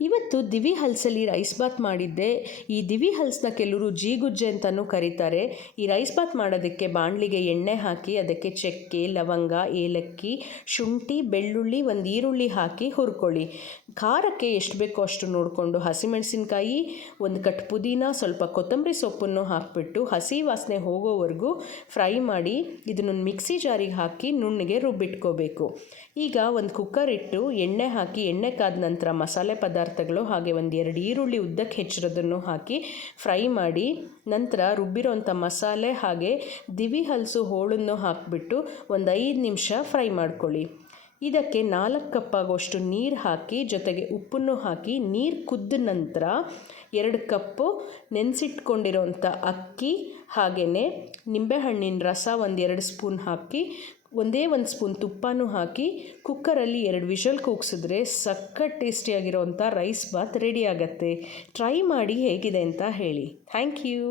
ಇವತ್ತು ದಿವಿ ಹಲಸಲ್ಲಿ ರೈಸ್ ಬಾತ್ ಮಾಡಿದ್ದೆ. ಈ ದಿವಿ ಹಲಸನ್ನ ಕೆಲವರು ಜೀಗುಜ್ಜೆ ಅಂತಲೂ ಕರೀತಾರೆ. ಈ ರೈಸ್ ಬಾತ್ ಮಾಡೋದಕ್ಕೆ ಬಾಣಲಿಗೆ ಎಣ್ಣೆ ಹಾಕಿ ಅದಕ್ಕೆ ಚಕ್ಕೆ, ಲವಂಗ, ಏಲಕ್ಕಿ, ಶುಂಠಿ, ಬೆಳ್ಳುಳ್ಳಿ, ಒಂದು ಈರುಳ್ಳಿ ಹಾಕಿ ಹುರ್ಕೊಳ್ಳಿ. ಖಾರಕ್ಕೆ ಎಷ್ಟು ಬೇಕೋ ಅಷ್ಟು ನೋಡಿಕೊಂಡು ಹಸಿಮೆಣಸಿನ್ಕಾಯಿ, ಒಂದು ಕಟ್ ಪುದೀನ, ಸ್ವಲ್ಪ ಕೊತ್ತಂಬರಿ ಸೊಪ್ಪನ್ನು ಹಾಕಿಬಿಟ್ಟು ಹಸಿ ವಾಸನೆ ಹೋಗೋವರೆಗೂ ಫ್ರೈ ಮಾಡಿ ಇದನ್ನು ಮಿಕ್ಸಿ ಜಾರಿಗೆ ಹಾಕಿ ನುಣ್ಣಗೆ ರುಬ್ಬಿಟ್ಕೋಬೇಕು. ಈಗ ಒಂದು ಕುಕ್ಕರ್ ಇಟ್ಟು ಎಣ್ಣೆ ಹಾಕಿ, ಎಣ್ಣೆ ಕಾದ ನಂತರ ಮಸಾಲೆ ಪದಾರ್ಥಗಳು ಹಾಗೆ ಒಂದು 2 ಈರುಳ್ಳಿ ಉದ್ದಕ್ಕೆ ಹೆಚ್ಚಿರೋದನ್ನು ಹಾಕಿ ಫ್ರೈ ಮಾಡಿ, ನಂತರ ರುಬ್ಬಿರೋಂಥ ಮಸಾಲೆ ಹಾಗೆ ದಿವಿ ಹಲಸು ಹೋಳನ್ನು ಹಾಕಿಬಿಟ್ಟು ಒಂದು 5 ನಿಮಿಷ ಫ್ರೈ ಮಾಡ್ಕೊಳ್ಳಿ. ಇದಕ್ಕೆ 4 ಕಪ್ ಆಗೋಷ್ಟು ನೀರು ಹಾಕಿ ಜೊತೆಗೆ ಉಪ್ಪನ್ನು ಹಾಕಿ ನೀರು ಕುದ್ದ ನಂತರ 2 ಕಪ್ಪು ನೆನೆಸಿಟ್ಕೊಂಡಿರೋಂಥ ಅಕ್ಕಿ ಹಾಗೆಯೇ ನಿಂಬೆಹಣ್ಣಿನ ರಸ ಒಂದು 2 ಸ್ಪೂನ್ ಹಾಕಿ ಒಂದೇ 1 ಸ್ಪೂನ್ ತುಪ್ಪನೂ ಹಾಕಿ ಕುಕ್ಕರಲ್ಲಿ 2 ವಿಷಲ್ ಕೂಗಿಸಿದ್ರೆ ಸಖತ್ ಟೇಸ್ಟಿಯಾಗಿರೋಂಥ ರೈಸ್ ಬಾತ್ ರೆಡಿ ಆಗುತ್ತೆ. ಟ್ರೈ ಮಾಡಿ ಹೇಗಿದೆ ಅಂತ ಹೇಳಿ. Thank you.